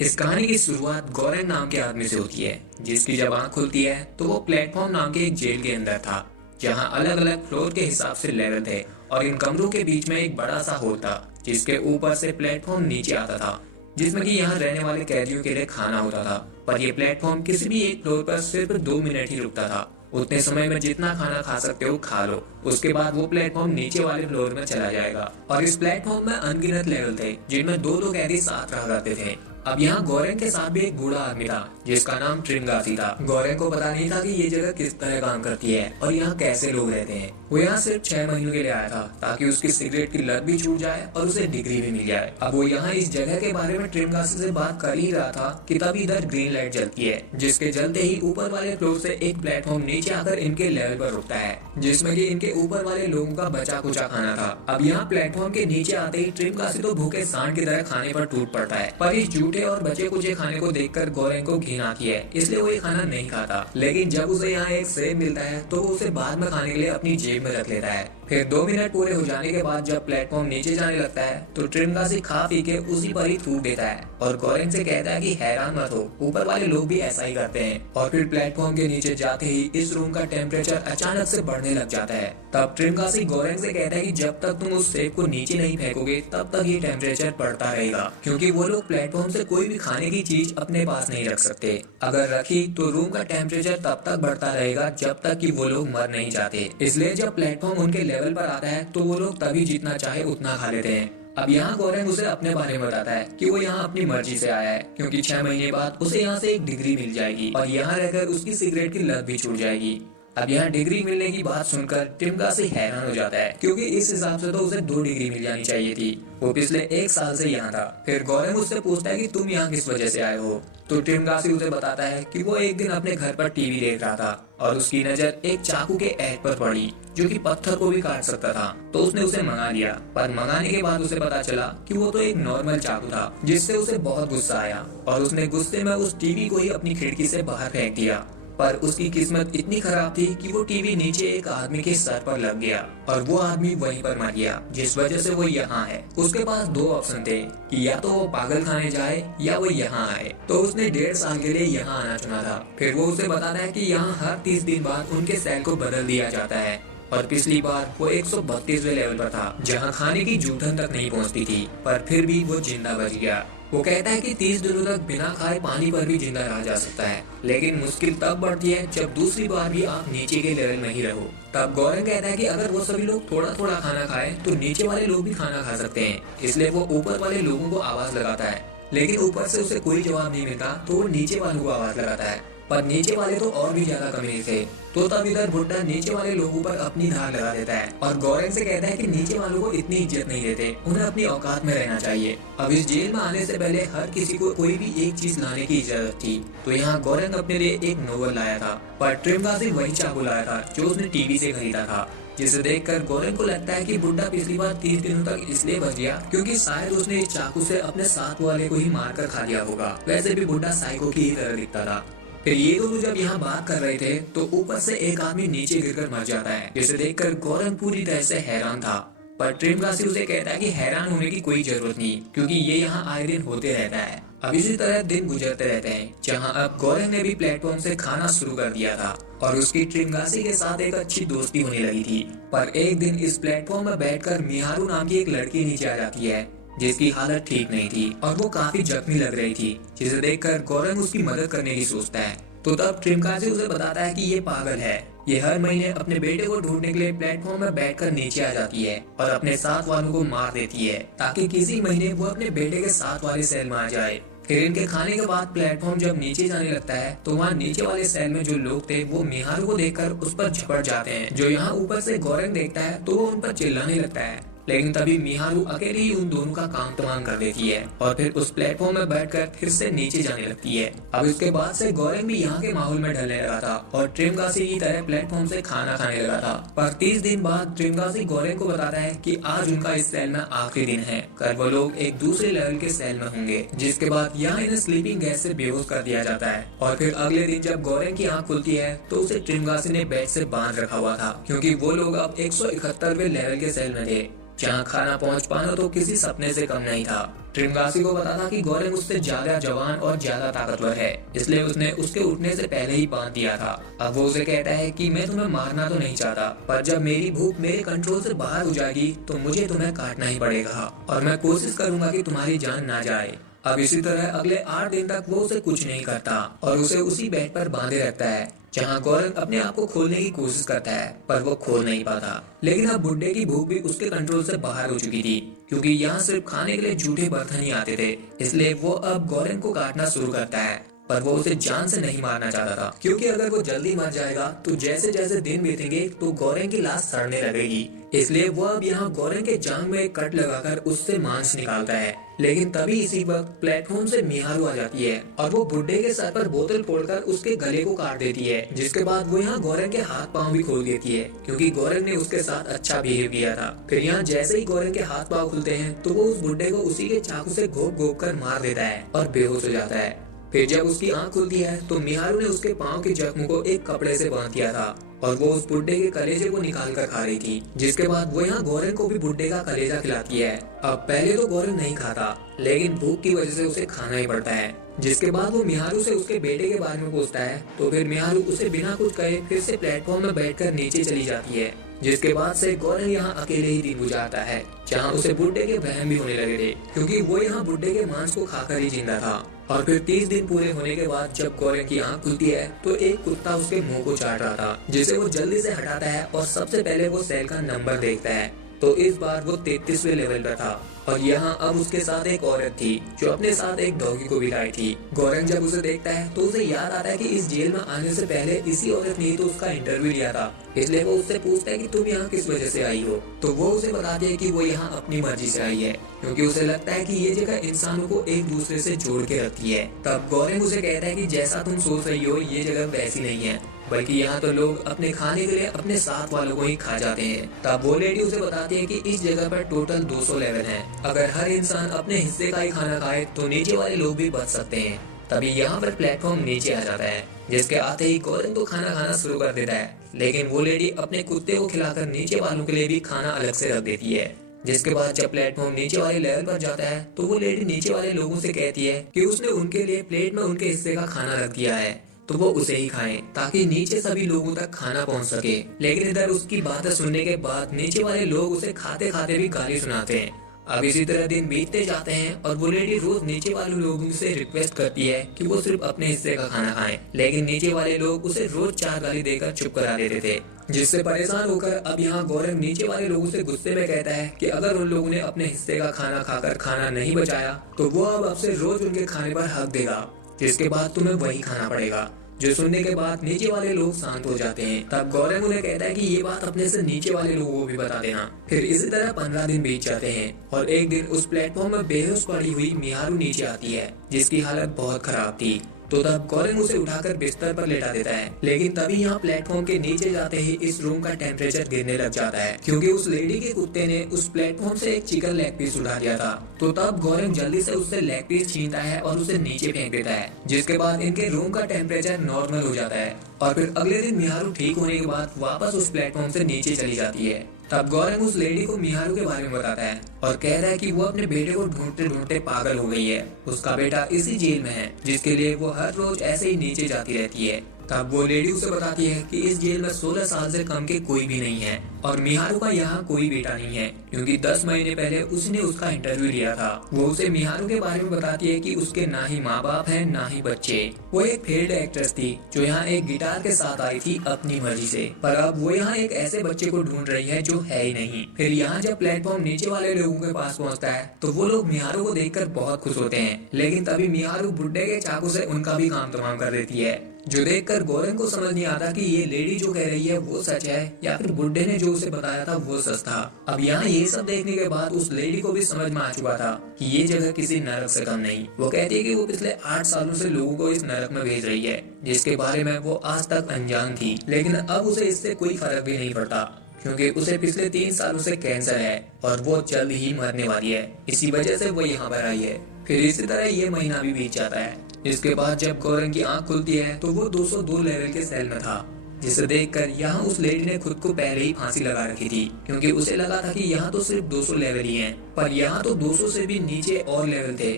इस कहानी की शुरुआत गौरव नाम के आदमी से होती है, जिसकी जब आंख खुलती है तो वो प्लेटफॉर्म नाम के एक जेल के अंदर था, जहां अलग अलग फ्लोर के हिसाब से लेवल थे और इन कमरों के बीच में एक बड़ा सा होल था, जिसके ऊपर से प्लेटफॉर्म नीचे आता था, जिसमें कि यहाँ रहने वाले कैदियों के लिए खाना होता था। पर यह प्लेटफॉर्म किसी भी एक फ्लोर पर सिर्फ 2 मिनट ही रुकता था। उतने समय में जितना खाना खा सकते हो खा लो, उसके बाद वो प्लेटफॉर्म नीचे वाले फ्लोर में चला जाएगा। और इस प्लेटफॉर्म में अनगिनत लेवल थे, जिनमें दो दो कैदी साथ रहा करते थे। अब यहाँ गौरव के साथ भी एक बूढ़ा आदमी था, जिसका नाम ट्रिंगासी था। गौरव को पता नहीं था कि ये जगह किस तरह काम करती है और यहाँ कैसे लोग रहते हैं। वो यहाँ सिर्फ 6 महीनों के लिए आया था, ताकि उसकी सिगरेट की लत भी छूट जाए और उसे डिग्री भी मिल जाए। अब वो यहाँ इस जगह के बारे में ट्रिंगासी से बात कर ही रहा था कि तभी इधर ग्रीन लाइट जलती है, जिसके जलते ही ऊपर वाले फ्लोर से एक प्लेटफॉर्म नीचे आकर इनके लेवल पर रुकता है, जिसमें कि इनके ऊपर वाले लोगों का बचा कुचा खाना था। अब यहाँ प्लेटफॉर्म के नीचे आते ही ट्रिंगासी तो भूखे सांड की तरह खाने पर टूट पड़ता है। पर इस झूठे और बचे कुचे खाने को देखकर गौरव को घिन आती है, इसलिए वो ये खाना नहीं खाता। लेकिन जब उसे यहाँ एक सेब मिलता है तो वो उसे बाद में खाने के लिए अपनी जेब में रख लेता है। फिर 2 मिनट पूरे हो जाने के बाद जब प्लेटफॉर्म नीचे जाने लगता है तो ट्रिंगासी खा पी के उसी पर ही थूक देता है और गौरव से कहता है कि हैरान मत हो, ऊपर वाले लोग भी ऐसा ही करते हैं। और फिर प्लेटफॉर्म के नीचे जाते ही इस रूम का टेम्परेचर अचानक से बढ़ने लग जाता है। तब ट्रिंगासी गौरव से कहता है कि जब तक तुम उस सेब को नीचे नहीं फेंकोगे तब तक ये टेम्परेचर बढ़ता रहेगा, क्योंकि वो लोग प्लेटफॉर्म से कोई भी खाने की चीज अपने पास नहीं रख सकते। अगर रखी तो रूम का टेम्परेचर तब तक बढ़ता रहेगा जब तक कि वो लोग मर नहीं जाते। इसलिए जब प्लेटफॉर्म उनके लेवल पर आता है तो वो लोग तभी जितना चाहे उतना खा लेते हैं। अब यहाँ गौरव उसे अपने बारे में बताता है कि वो यहाँ अपनी मर्जी से आया है, क्योंकि 6 महीने बाद उसे यहाँ से एक डिग्री मिल जाएगी और यहाँ रहकर उसकी सिगरेट की लत भी छूट जाएगी। अब यहाँ डिग्री मिलने की बात सुनकर ट्रिंगासी हैरान हो जाता है, क्योंकि इस हिसाब से तो उसे 2 डिग्री मिल जानी चाहिए थी। वो पिछले 1 साल से यहाँ था। फिर गौरव उससे पूछता है कि तुम यहाँ किस वजह से आए हो। तो ट्रिंगासी उसे बताता है कि वो एक दिन अपने घर पर टीवी देख रहा था और उसकी नजर एक चाकू के ऐड पर पड़ी, जो कि पत्थर को भी काट सकता था। तो उसने उसे मंगा लिया, पर मंगाने के बाद उसे पता चला कि वो तो एक नॉर्मल चाकू था, जिससे उसे बहुत गुस्सा आया और उसने गुस्से में उस टीवी को ही अपनी खिड़की से बाहर फेंक दिया। पर उसकी किस्मत इतनी खराब थी कि वो टीवी नीचे एक आदमी के सर पर लग गया और वो आदमी वहीं पर मर गया, जिस वजह से वो यहाँ है। उसके पास 2 ऑप्शन थे कि या तो वो पागल खाने जाए या वो यहाँ आए। तो उसने 1.5 साल के लिए यहाँ आना चुना था। फिर वो उसे बताता है कि यहाँ हर 30 दिन बाद उनके सेल को बदल दिया जाता है और पिछली बार वो 132वें लेवल पर था, जहाँ खाने की जूठन तक नहीं पहुँचती थी, पर फिर भी वो जिंदा बच गया। वो कहता है कि 30 दिनों तक बिना खाए पानी पर भी जिंदा रहा जा सकता है, लेकिन मुश्किल तब बढ़ती है जब दूसरी बार भी आप नीचे के लेवल में ही रहो। तब गौरव कहता है कि अगर वो सभी लोग थोड़ा थोड़ा खाना खाए तो नीचे वाले लोग भी खाना खा सकते हैं। इसलिए वो ऊपर वाले लोगों को आवाज लगाता है, लेकिन ऊपर से उसे कोई जवाब नहीं मिलता। तो वो नीचे वालों को आवाज लगाता है, पर नीचे वाले तो और भी ज्यादा कमीने थे। तो तब इधर भुट्टा नीचे वाले लोगों पर अपनी धार लगा देता है और गौरव से कहता है कि नीचे वालों को इतनी इज्जत नहीं देते, उन्हें अपनी औकात में रहना चाहिए। अब इस जेल में आने से पहले हर किसी को कोई भी एक चीज लाने की इजाजत थी। तो यहाँ गौरव अपने लिए एक नोवेल लाया था, पर ट्रिंगासी वही चाकू लाया था जो उसने टीवी से खरीदा था, जिसे देखकर गौरव को लगता है कि बुड्ढा पिछली बार 30 दिनों तक इसलिए बच गया क्योंकि शायद उसने इस चाकू से अपने साथ वाले को ही मारकर खा लिया होगा। वैसे भी बुड्ढा साइको की ही तरह दिखता था। फिर ये दोनों जब यहाँ बात कर रहे थे तो ऊपर से एक आदमी नीचे गिरकर मर जाता है, जिसे देखकर गौरव पूरी तरह से हैरान था। पर ट्रिंगासी उसे कहता है कि हैरान होने की कोई जरूरत नहीं, क्योंकि ये यहाँ आए दिन होते रहता है। अब इसी तरह दिन गुजरते रहते हैं, जहाँ अब गौरव ने भी प्लेटफॉर्म से खाना शुरू कर दिया था और उसकी ट्रिंगासी के साथ एक अच्छी दोस्ती होने लगी थी। पर एक दिन इस प्लेटफॉर्म में बैठकर मिहारू नाम की एक लड़की नीचे आ जाती है, जिसकी हालत ठीक नहीं थी और वो काफी जख्मी लग रही थी, जिसे देखकर गौरव उसकी मदद करने की सोचता है। तो तब ट्रिंगासी उसे बताता है कि ये पागल है, ये हर महीने अपने बेटे को ढूंढने के लिए प्लेटफॉर्म में बैठकर नीचे आ जाती है और अपने साथ वालों को मार देती है, ताकि किसी महीने वो अपने बेटे के साथ वाले सेल में आ जाए। फिर इनके खाने के बाद प्लेटफॉर्म जब नीचे जाने लगता है तो वहाँ नीचे वाले सेल में जो लोग थे वो मिहारू को देखकर उस पर झपट जाते हैं। जो यहाँ ऊपर से गौरव देखता है तो वो उन पर चिल्लाने लगता है, लेकिन तभी मिहारू अकेले ही उन दोनों का काम तमाम कर देती है और फिर उस प्लेटफॉर्म में बैठकर फिर से नीचे जाने लगती है। अब इसके बाद से गौरव भी यहाँ के माहौल में ढलने लगा था और ट्रिंगासी की तरह प्लेटफॉर्म से खाना खाने लगा था। पर 30 दिन बाद ट्रिंगासी गौरव को बताता है कि आज उनका इस सेल में आखिरी दिन है, कल वो लोग एक दूसरे लेवल के सेल में होंगे, जिसके बाद यहाँ इन्हें स्लीपिंग गैस से बेहोश कर दिया जाता है। और फिर अगले दिन जब गौरव की आंख खुलती है तो उसे ट्रिंगासी ने बेड से बांध रखा हुआ था, क्योंकि वो लोग अब 171वें लेवल के सेल में थे। जहाँ खाना पहुँच पाना तो किसी सपने से कम नहीं था। ट्रिमगासी को पता था कि गौरंग उससे ज्यादा जवान और ज्यादा ताकतवर है, इसलिए उसने उसके उठने से पहले ही बांध दिया था। अब वो उसे कहता है कि मैं तुम्हें मारना तो नहीं चाहता, पर जब मेरी भूख मेरे कंट्रोल से बाहर हो जाएगी तो मुझे तुम्हें काटना ही पड़ेगा और मैं कोशिश करूंगा कि तुम्हारी जान ना जाए। अब इसी तरह अगले 8 दिन तक वो उसे कुछ नहीं करता और उसे उसी बेड पर बांधे रखता है जहाँ गौरंग अपने आप को खोलने की कोशिश करता है, पर वो खोल नहीं पाता। लेकिन अब बुड्ढे की भूख भी उसके कंट्रोल से बाहर हो चुकी थी, क्योंकि यहाँ सिर्फ खाने के लिए जूठे बर्तन ही आते थे। इसलिए वो अब गौरंग को काटना शुरू करता है, पर वो उसे जान से नहीं मारना चाहता था, क्योंकि अगर वो जल्दी मर जाएगा तो जैसे जैसे दिन बीतेंगे तो गौरंग की लाश सड़ने लगेगी। इसलिए वो अब यहाँ गौरंग के जांग में एक कट लगाकर उससे मांस निकालता है। लेकिन तभी इसी वक्त प्लेटफॉर्म से मिहारू आ जाती है और वो बुड्ढे के सर पर बोतल फोड़कर उसके गले को काट देती है। जिसके बाद वो यहाँ गौरंग के हाथ पांव भी खोल देती है, क्योंकि गौरंग ने उसके साथ अच्छा बिहेव किया था। फिर यहाँ जैसे ही गौरंग के हाथ पांव खुलते हैं तो वो उस बुड्ढे को उसी के चाकू से घोप घोप कर मार देता है और बेहोश हो जाता है। फिर जब उसकी आंख खुलती है तो मिहारू ने उसके पांव के जख्म को एक कपड़े से बांध दिया था और वो उस बुड्ढे के कलेजे को निकाल कर खा रही थी। जिसके बाद वो यहाँ गौरंग को भी बुड्ढे का कलेजा खिलाती है। अब पहले तो गौरंग नहीं खाता, लेकिन भूख की वजह से उसे खाना ही पड़ता है। जिसके बाद वो मिहारू से उसके बेटे के बारे में पूछता है तो फिर मिहारू उसे बिना कुछ कहे फिर से प्लेटफॉर्म में बैठकर नीचे चली जाती है। जिसके बाद से गौरंग यहाँ अकेले ही दिन गुजारता है, जहाँ उसे बुड्ढे के वहम भी होने लगे थे, क्योंकि वो यहाँ बुड्ढे के मांस को खाकर ही जिंदा था। और फिर 30 दिन पूरे होने के बाद जब गौरंग की आंख खुलती है तो एक कुत्ता उसके मुंह को चाट रहा था, जिसे वो जल्दी से हटाता है और सबसे पहले वो सेल का नंबर देखता है। तो इस बार वो 33वें लेवल पर था और यहाँ अब उसके साथ एक औरत थी जो अपने साथ एक डॉगी को भी लाई थी। गौरंग जब उसे देखता है तो उसे याद आता है कि इस जेल में आने से पहले इसी औरत ने ही तो उसका इंटरव्यू लिया था। इसलिए वो उससे पूछता है कि तुम यहाँ किस वजह से आई हो। तो वो उसे बताती है कि वो यहाँ अपनी मर्जी से आई है, क्योंकि उसे लगता है कि ये जगह इंसानों को एक दूसरे से जोड़ के रखती है। तब गौरंग उसे कहता है कि जैसा तुम सोच रही हो ये जगह वैसी नहीं है, बल्कि यहाँ तो लोग अपने खाने के लिए अपने साथ वालों को ही खा जाते हैं। तब वो लेडी उसे बताती है कि इस जगह पर टोटल 200 लेवल हैं। अगर हर इंसान अपने हिस्से का ही खाना खाए तो नीचे वाले लोग भी बच सकते हैं। तभी यहाँ पर प्लेटफॉर्म नीचे आ जाता है, जिसके आते ही गौरंग तो खाना खाना शुरू कर देता है। लेकिन वो लेडी अपने कुत्ते को खिलाकर नीचे वालों के लिए भी खाना अलग से रख देती है। जिसके बाद जब प्लेटफॉर्म नीचे वाले लेवल पर जाता है तो वो लेडी नीचे वाले लोगों से कहती है कि उसने उनके लिए प्लेट में उनके हिस्से का खाना रख दिया है, तो वो उसे ही खाएं ताकि नीचे सभी लोगों तक खाना पहुंच सके। लेकिन इधर उसकी बातें सुनने के बाद नीचे वाले लोग उसे खाते खाते भी गाली सुनाते हैं। अब इसी तरह दिन बीतते जाते हैं और वो लेडी रोज नीचे वाले लोगों से रिक्वेस्ट करती है कि वो सिर्फ अपने हिस्से का खाना खाएं, लेकिन नीचे वाले लोग उसे रोज 4 गाली देकर चुप करा देते थे। जिससे परेशान होकर अब यहाँ गौरंग नीचे वाले लोगों से गुस्से में कहता है कि अगर उन लोगों ने अपने हिस्से का खाना खाकर खाना नहीं बचाया तो वो अब से रोज उनके खाने पर हक देगा, जिसके बाद तुम्हें वही खाना पड़ेगा। जो सुनने के बाद नीचे वाले लोग शांत हो जाते हैं। तब गौरंग उन्हें कहता है कि ये बात अपने से नीचे वाले लोगों को भी बता देना। फिर इसी तरह 15 दिन बीत जाते हैं और एक दिन उस प्लेटफॉर्म में बेहोश पड़ी हुई मिहारू नीचे आती है, जिसकी हालत बहुत खराब थी। तो तब गौरंग उसे उठाकर बिस्तर पर लेटा देता है। लेकिन तभी यहाँ प्लेटफॉर्म के नीचे जाते ही इस रूम का टेम्परेचर गिरने लग जाता है, क्योंकि उस लेडी के कुत्ते ने उस प्लेटफॉर्म से एक चिकन लेग पीस उठा दिया था। तो तब गौरंग जल्दी से उससे लेग पीस छीनता है और उसे नीचे फेंक देता है, जिसके बाद इनके रूम का टेम्परेचर नॉर्मल हो जाता है। और फिर अगले दिन मिहारू ठीक होने के बाद वापस उस प्लेटफॉर्म से नीचे चली जाती है। तब गौरंग उस लेडी को मिहारू के बारे में बताता है और कहता है कि वो अपने बेटे को ढूंढते ढूंढते पागल हो गई है। उसका बेटा इसी जेल में है, जिसके लिए वो हर रोज ऐसे ही नीचे जाती रहती है। तब वो लेडी उसे बताती है कि इस जेल में 16 साल से कम के कोई भी नहीं है और मिहारू का यहाँ कोई बेटा नहीं है, क्योंकि 10 महीने पहले उसने उसका इंटरव्यू लिया था। वो उसे मिहारू के बारे में बताती है कि उसके ना ही माँ बाप है ना ही बच्चे। वो एक फेल्ड एक्ट्रेस थी जो यहाँ एक गिटार के साथ आई थी अपनी मर्जी से, पर अब वो यहाँ एक ऐसे बच्चे को ढूंढ रही है जो है ही नहीं। फिर यहाँ जब प्लेटफॉर्म नीचे वाले लोगों के पास पहुँचता है तो वो लोग मिहारू को देखकर बहुत खुश होते हैं। लेकिन तभी मिहारू बुड्ढे के चाकू से उनका भी काम तमाम कर देती है, जो देखकर गौरंग को समझ नहीं आता कि ये लेडी जो कह रही है वो सच है या फिर बुड्ढे ने जो उसे बताया था वो सच था। अब यहाँ ये सब देखने के बाद उस लेडी को भी समझ में आ चुका था कि ये जगह किसी नरक से कम नहीं। वो कहती है कि वो पिछले 8 सालों से लोगों को इस नरक में भेज रही है, जिसके बारे में वो आज तक अनजान थी। लेकिन अब उसे इससे कोई फर्क भी नहीं पड़ता, क्योंकि उसे पिछले 3 सालों से कैंसर है और वो जल्द ही मरने वाली है। इसी वजह से वो यहाँ पर आई है। फिर इसी तरह ये महीना भी बीत जाता है। इसके बाद जब गौरंग की आंख खुलती है तो वो 202 लेवल के सेल में था। जिसे देखकर यहाँ उस लेडी ने खुद को पहले ही फांसी लगा रखी थी, क्योंकि उसे लगा था कि यहाँ तो सिर्फ 200 लेवल ही हैं, पर यहाँ तो 200 से भी नीचे और लेवल थे।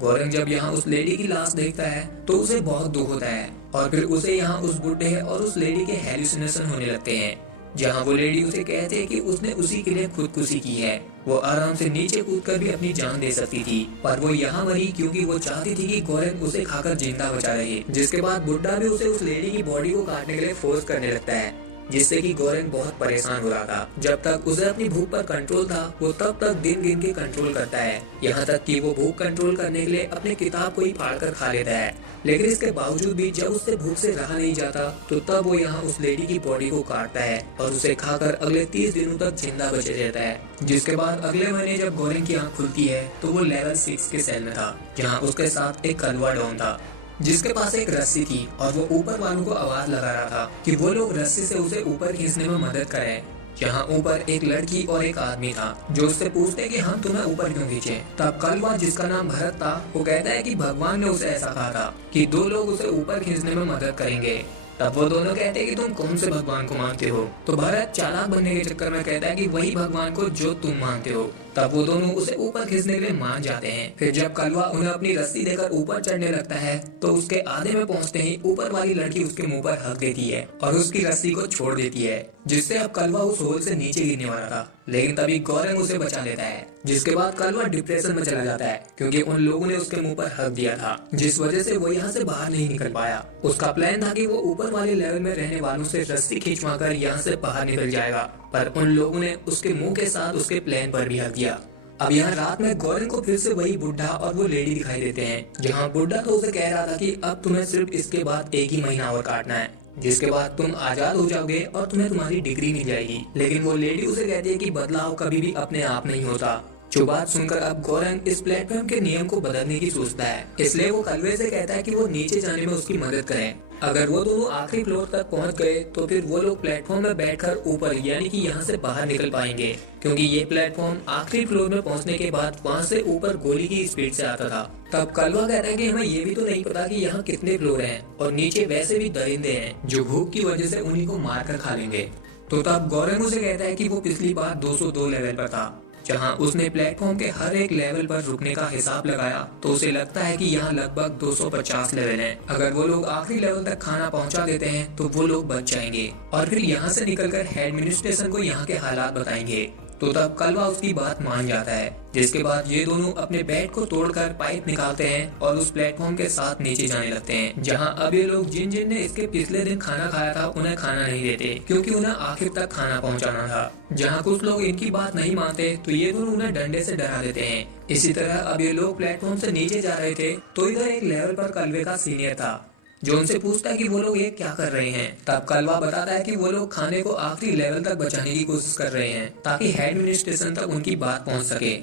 गौरंग जब यहाँ उस लेडी की लाश देखता है तो उसे बहुत दुख होता है और फिर उसे यहाँ उस बुड्ढे और उस लेडी के हेलुसिनेशन होने लगते हैं, जहाँ वो लेडी उसे कहते हैं कि उसने उसी के लिए खुदकुशी की है। वो आराम से नीचे कूदकर भी अपनी जान दे सकती थी, पर वो यहाँ मरी क्योंकि वो चाहती थी कि गौरंग उसे खाकर जिंदा बचा रहे। जिसके बाद बुड्ढा भी उसे उस लेडी की बॉडी को काटने के लिए फोर्स करने लगता है, जिससे कि गौरंग बहुत परेशान हो रहा था। जब तक उसे अपनी भूख पर कंट्रोल था वो तब तक दिन गिन के कंट्रोल करता है, यहाँ तक कि वो भूख कंट्रोल करने के लिए अपने किताब को ही फाड़कर खा लेता है। लेकिन इसके बावजूद भी जब उससे भूख से रहा नहीं जाता तो तब वो यहाँ उस लेडी की बॉडी को काटता है और उसे खाकर अगले 30 दिनों तक जिंदा बचे रहता है। जिसके बाद अगले महीने जब गौरंग की आंख खुलती है तो वो लेवल 6 के सेल में था, जहाँ उसके साथ एक कलवा डॉन था, जिसके पास एक रस्सी थी और वो ऊपर वालों को आवाज लगा रहा था कि वो लोग रस्सी से उसे ऊपर खींचने में मदद करें। यहाँ ऊपर एक लड़की और एक आदमी था जो उससे पूछते कि हम तुम्हें ऊपर क्यों खींचे। तब कलवा, जिसका नाम भरत था, वो कहता है कि भगवान ने उसे ऐसा कहा था कि 2 लोग उसे ऊपर खींचने में मदद करेंगे। तब वो दोनों कहते हैं कि तुम कौन से भगवान को मानते हो। तो भरत चालाक बनने के चक्कर में कहता है कि वही भगवान को जो तुम मानते हो। तब वो दोनों उसे ऊपर खींचने के लिए मान जाते हैं। फिर जब कलवा उन्हें अपनी रस्सी देकर ऊपर चढ़ने लगता है तो उसके आधे में पहुंचते ही ऊपर वाली लड़की उसके मुंह पर हक देती है और उसकी रस्सी को छोड़ देती है, जिससे अब कलवा उस होल से नीचे गिरने वाला था। लेकिन तभी गौरंग उसे बचा लेता है, जिसके बाद कलवा डिप्रेशन में चला जाता है क्योंकि उन लोगों ने उसके मुंह पर हक दिया था, जिस वजह से वो यहाँ से बाहर नहीं निकल पाया। उसका प्लान था कि वो ऊपर वाले लेवल में रहने वालों से रस्सी खींचवाकर यहाँ से बाहर निकल जाएगा, पर उन लोगों ने उसके मुंह के साथ उसके प्लान पर भी हक दिया। अब यहाँ रात में गौरंग को फिर से वही बुड्ढा और वो लेडी दिखाई देते हैं, जहाँ बुड्ढा तो उसे कह रहा था कि अब तुम्हें सिर्फ इसके बाद 1 ही महीना और काटना है, जिसके बाद तुम आजाद हो जाओगे और तुम्हें तुम्हारी डिग्री मिल जाएगी। लेकिन वो लेडी उसे कहती है कि बदलाव कभी भी अपने आप नहीं होता। जो बात सुनकर अब गौरंग इस प्लेटफॉर्म के नियम को बदलने की सोचता है, इसलिए वो कलवे से कहता है कि वो नीचे जाने में उसकी मदद करें। अगर वो दोनों आखिरी फ्लोर तक पहुंच गए तो फिर वो लोग प्लेटफॉर्म में बैठकर ऊपर यानी कि यहाँ से बाहर निकल पाएंगे, क्योंकि ये प्लेटफॉर्म आखिरी फ्लोर में पहुंचने के बाद वहाँ से ऊपर गोली की स्पीड से आता था। तब कलवा कहता है कि हमें ये भी तो नहीं पता कि यहाँ कितने फ्लोर हैं और नीचे वैसे भी दरिंदे हैं जो भूख की वजह से उन्हीं को मार कर खा लेंगे। तो तब गौरंग उसे कहता है कि वो पिछली बार 202 लेवल पर था, जहां उसने प्लेटफॉर्म के हर एक लेवल पर रुकने का हिसाब लगाया तो उसे लगता है कि यहाँ लगभग 250 लेवल हैं। अगर वो लोग आखिरी लेवल तक खाना पहुंचा देते हैं तो वो लोग बच जाएंगे और फिर यहाँ से निकलकर एडमिनिस्ट्रेशन को यहाँ के हालात बताएंगे। तो तब कलवा उसकी बात मान जाता है, जिसके बाद ये दोनों अपने बेड को तोड़कर पाइप निकालते हैं और उस प्लेटफॉर्म के साथ नीचे जाने लगते हैं, जहां अब ये लोग जिन जिन ने इसके पिछले दिन खाना खाया था उन्हें खाना नहीं देते, क्योंकि उन्हें आखिर तक खाना पहुंचाना था। जहां कुछ लोग इनकी बात नहीं मानते तो ये दोनों उन्हें डंडे से डरा देते हैं। इसी तरह अब ये लोग प्लेटफॉर्म से नीचे जा रहे थे तो इधर एक लेवल पर कलवे का सीनियर था, जो उनसे पूछता है कि वो लोग ये क्या कर रहे हैं। तब कलवा बताता है कि वो लोग खाने को आखिरी लेवल तक बचाने की कोशिश कर रहे हैं ताकि एडमिनिस्ट्रेशन तक उनकी बात पहुंच सके।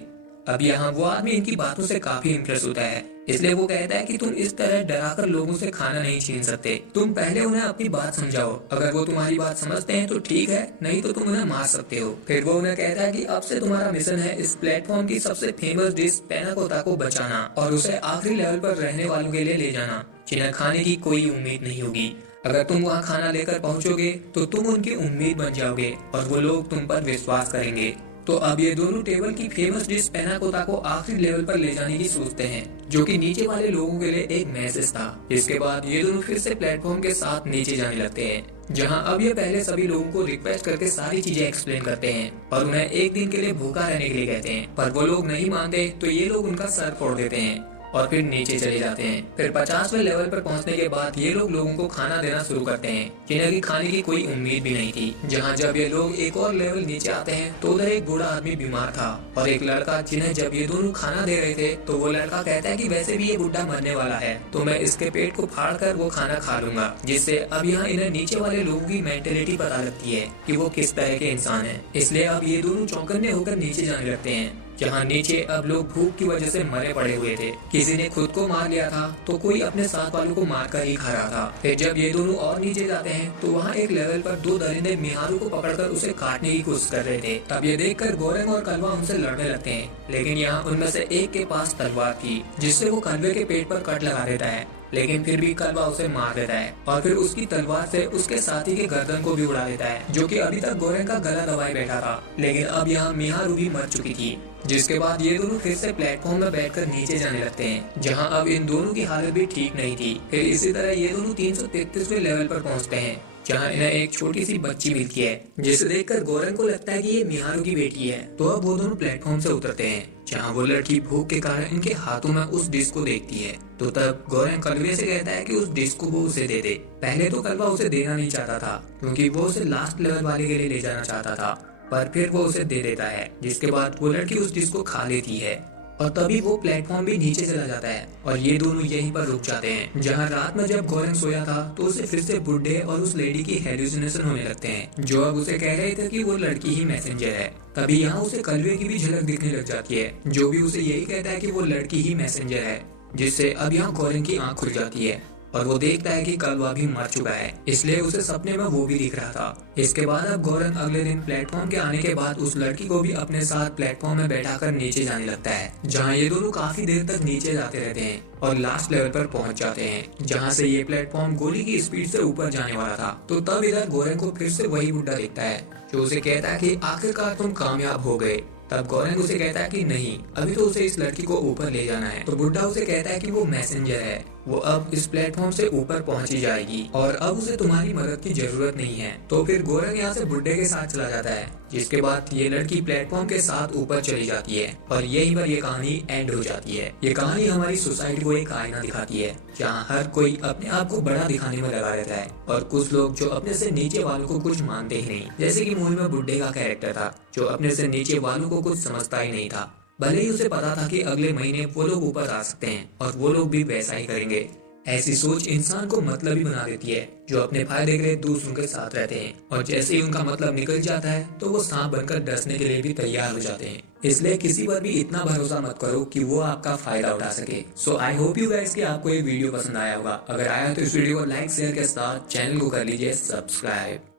अब यहाँ वो आदमी इनकी बातों से काफी इम्प्रेस होता है, इसलिए वो कहता है कि तुम इस तरह डराकर लोगों से खाना नहीं छीन सकते, तुम पहले उन्हें अपनी बात समझाओ। अगर वो तुम्हारी बात समझते हैं तो ठीक है, नहीं तो तुम उन्हें मार सकते हो। फिर वो उन्हें कहता है कि अब से तुम्हारा मिशन है इस प्लेटफॉर्म की सबसे फेमस डिश पैनाकोटा को बचाना और उसे आखिरी लेवल पर रहने वालों के लिए ले जाना, जिन्हें खाने की कोई उम्मीद नहीं होगी। अगर तुम वहाँ खाना लेकर पहुँचोगे तो तुम उनकी उम्मीद बन जाओगे और वो लोग तुम पर विश्वास करेंगे। तो अब ये दोनों टेबल की फेमस डिश पैनाकोटा को आखिरी लेवल पर ले जाने की सोचते हैं, जो कि नीचे वाले लोगों के लिए एक मैसेज था। इसके बाद ये दोनों फिर से प्लेटफॉर्म के साथ नीचे जाने लगते हैं, जहां अब ये पहले सभी लोगों को रिक्वेस्ट करके सारी चीजें एक्सप्लेन करते हैं और उन्हें एक दिन के लिए भूखा रहने के लिए कहते हैं, पर वो लोग नहीं मानते तो ये लोग उनका सर फोड़ देते हैं और फिर नीचे चले जाते हैं। फिर 50वें लेवल पर पहुंचने के बाद ये लोग लोगों को खाना देना शुरू करते हैं, जिन्हें की खाने की कोई उम्मीद भी नहीं थी। जहां जब ये लोग एक और लेवल नीचे आते हैं तो उधर एक बूढ़ा आदमी बीमार था और एक लड़का, जिन्हें जब ये दोनों खाना दे रहे थे तो वो लड़का कहता है कि वैसे भी ये बुढ़ा मरने वाला है तो मैं इसके पेट को फाड़ कर वो खाना खा लूंगा, जिससे अब यहाँ इन्हें नीचे वाले लोगों की मेंटेलिटी पता लगती है कि वो किस तरह के इंसान है। इसलिए अब ये दोनों चौंकन्ने होकर नीचे जाने लगते हैं, जहाँ नीचे अब लोग भूख की वजह से मरे पड़े हुए थे। किसी ने खुद को मार लिया था तो कोई अपने साथ वालों को मारकर ही खा रहा था। फिर जब ये दोनों और नीचे जाते हैं तो वहाँ एक लेवल पर 2 दरिंदे मिहारू को पकड़कर उसे काटने की कोशिश कर रहे थे। तब ये देखकर गौरंग और कलवा उनसे लड़ने लगते हैं, लेकिन यहाँ उनमें से एक के पास तलवार थी, जिससे वो कलवे के पेट पर कट लगा देता है। लेकिन फिर भी कलवा उसे मार देता है और फिर उसकी तलवार से उसके साथी के गर्दन को भी उड़ा देता है, जो कि अभी तक गोरेन का गला दबाए बैठा था। लेकिन अब यहाँ मिहारू भी मर चुकी थी, जिसके बाद ये दोनों फिर से प्लेटफॉर्म में बैठकर नीचे जाने लगते हैं, जहाँ अब इन दोनों की हालत भी ठीक नहीं थी। फिर इसी तरह ये दोनों 333वें लेवल पर पहुँचते हैं, जहाँ इन्हें एक छोटी सी बच्ची मिलती है, जिसे देखकर गोरेन को लगता है कि ये मिहारू की बेटी है। तो अब वो दोनों प्लेटफॉर्म से उतरते हैं, जहाँ वो लड़की भूख के कारण इनके हाथों में उस डिश को देखती है। तो तब गोरेन कलवे से कहता है कि उस डिश को वो उसे दे दे। पहले तो कलवा उसे देना नहीं चाहता था, क्योंकि वो उसे लास्ट लेवल वाले के लिए ले जाना चाहता था, पर फिर वो उसे दे देता है, जिसके बाद वो लड़की उस डिश को खा लेती है और तभी वो प्लेटफॉर्म भी नीचे चला जाता है और ये दोनों यहीं पर रुक जाते हैं। जहाँ रात में जब गोरेन सोया था तो उसे फिर से बुड्ढे और उस लेडी की हेलुसिनेशन होने लगते हैं, जो अब उसे कह रहे थे कि वो लड़की ही मैसेंजर है। तभी यहाँ उसे कलवे की भी झलक दिखने लग जाती है, जो भी उसे यही कहता है कि वो लड़की ही मैसेंजर है, जिससे अब यहाँ गोरेन की आंख खुल जाती है और वो देखता है कि कलवा भी मर चुका है, इसलिए उसे सपने में वो भी दिख रहा था। इसके बाद अब गोरेन अगले दिन प्लेटफॉर्म के आने के बाद उस लड़की को भी अपने साथ प्लेटफॉर्म में बैठाकर नीचे जाने लगता है, जहाँ ये दोनों काफी देर तक नीचे जाते रहते हैं और लास्ट लेवल पर पहुंच जाते हैं, जहाँ से ये प्लेटफॉर्म गोली की स्पीड से ऊपर जाने वाला था। तो तब इधर गोरेन को फिर से वही बुड्ढा दिखता है, जो उसे कहता है कि आखिरकार तुम कामयाब हो गए। तब गोरेन उसे कहता है कि नहीं, अभी तो उसे इस लड़की को ऊपर ले जाना है। तो बुड्ढा उसे कहता है कि वो मैसेंजर है, वो अब इस प्लेटफॉर्म से ऊपर पहुंची जाएगी और अब उसे तुम्हारी मदद की जरूरत नहीं है। तो फिर गोरेन यहाँ से बुड्ढे के साथ चला जाता है, जिसके बाद ये लड़की प्लेटफॉर्म के साथ ऊपर चली जाती है और यहीं पर ये कहानी एंड हो जाती है। ये कहानी हमारी सोसाइटी को एक आईना दिखाती है, जहाँ हर कोई अपने आप को बड़ा दिखाने में लगा रहता है और कुछ लोग जो अपने से नीचे वालों को कुछ मानते ही नहीं, जैसे कि मूवी में बुड्ढे का कैरेक्टर था, जो अपने से नीचे वालों को कुछ समझता ही नहीं था, भले ही उसे पता था कि अगले महीने वो लोग ऊपर आ सकते हैं और वो लोग भी वैसा ही करेंगे। ऐसी सोच इंसान को मतलबी बना देती है, जो अपने फायदे के लिए दूसरों के साथ रहते हैं और जैसे ही उनका मतलब निकल जाता है तो वो सांप बनकर डसने के लिए भी तैयार हो जाते हैं। इसलिए किसी पर भी इतना भरोसा मत करो कि वो आपका फायदा उठा सके। सो आई होप यू गाइस कि आपको ये वीडियो पसंद आया होगा। अगर आया तो इस वीडियो को लाइक शेयर के साथ चैनल को कर लीजिए सब्सक्राइब।